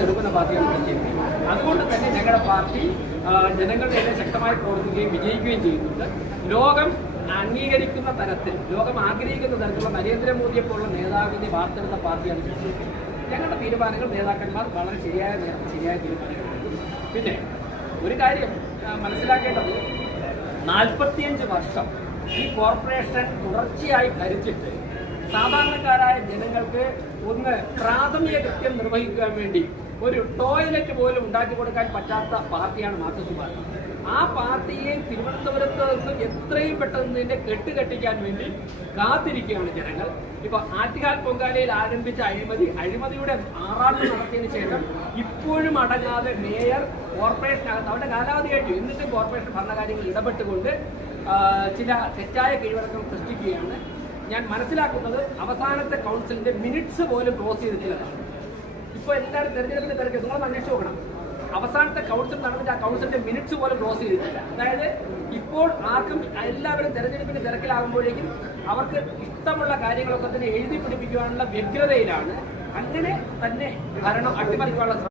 ചെറുക്കുന്ന പാർട്ടിയാണ് BJP. അതുകൊണ്ട് തന്നെ ഞങ്ങളുടെ പാർട്ടി ജനങ്ങളുടെ ശക്തമായി പ്രവർത്തിക്കുകയും വിജയിക്കുകയും ചെയ്യുന്നുണ്ട്. ലോകം അംഗീകരിക്കുന്ന തരത്തിൽ, ലോകം ആഗ്രഹിക്കുന്ന തരത്തിലുള്ള നരേന്ദ്രമോദിയെ പോലുള്ള നേതാവിനെ വാർത്തെടുത്ത പാർട്ടിയാണ് BJP. ഞങ്ങളുടെ തീരുമാനങ്ങൾ നേതാക്കന്മാർ വളരെ ശരിയായ തീരുമാനങ്ങളാണ്. പിന്നെ ഒരു കാര്യം മനസ്സിലാക്കേണ്ടത്, 45 വർഷം ഈ കോർപ്പറേഷൻ തുടർച്ചയായി ഭരിച്ചിട്ട് സാധാരണക്കാരായ ജനങ്ങൾക്ക് ഒന്ന് പ്രാഥമിക കൃത്യം നിർവഹിക്കാൻ വേണ്ടി ഒരു ടോയ്ലറ്റ് പോലും ഉണ്ടാക്കി കൊടുക്കാൻ പറ്റാത്ത പാർട്ടിയാണ് മാർക്സിസ്റ്റ് പാർട്ടി. ആ പാർട്ടിയെ തിരുവനന്തപുരത്ത് നിന്ന് എത്രയും പെട്ടെന്ന് തന്നെ കെട്ടുകെട്ടിക്കാൻ വേണ്ടി കാത്തിരിക്കുകയാണ് ജനങ്ങൾ. ഇപ്പൊ ആറ്റുകാൽ പൊങ്കാലയിൽ ആരംഭിച്ച അഴിമതിയുടെ ആറാട്ട് നടത്തിയതിനു ശേഷം ഇപ്പോഴും അടങ്ങാതെ മേയർ കോർപ്പറേഷനകത്ത് അവരുടെ കാലാവധി കഴിഞ്ഞു, എന്നിട്ടും കോർപ്പറേഷൻ ഭരണകാര്യങ്ങൾ ഇടപെട്ടുകൊണ്ട് ചില തെറ്റായ കീഴ്വഴക്കം സൃഷ്ടിക്കുകയാണ്. ഞാൻ മനസ്സിലാക്കുന്നത് അവസാനത്തെ കൗൺസിലിന്റെ മിനിറ്റ്സ് പോലും ക്ലോസ് ചെയ്തിട്ടുള്ളതാണ്. ഇപ്പോൾ എല്ലാവരും തെരഞ്ഞെടുപ്പിന്റെ തിരക്ക് നിങ്ങളൊന്ന് അന്വേഷിച്ച് നോക്കണം. അവസാനത്തെ കൗൺസിൽ നടന്നിട്ട് ആ കൗൺസിലിന്റെ മിനിറ്റ്സ് പോലും ക്ലോസ് ചെയ്തിട്ടില്ല. അതായത് ഇപ്പോൾ ആർക്കും എല്ലാവരും തെരഞ്ഞെടുപ്പിന്റെ തിരക്കിലാകുമ്പോഴേക്കും അവർക്ക് ഇഷ്ടമുള്ള കാര്യങ്ങളൊക്കെ തന്നെ എഴുതി പിടിപ്പിക്കുവാനുള്ള വ്യഗ്രതയിലാണ്. അങ്ങനെ തന്നെ ഭരണം അട്ടിമറിക്കാനുള്ള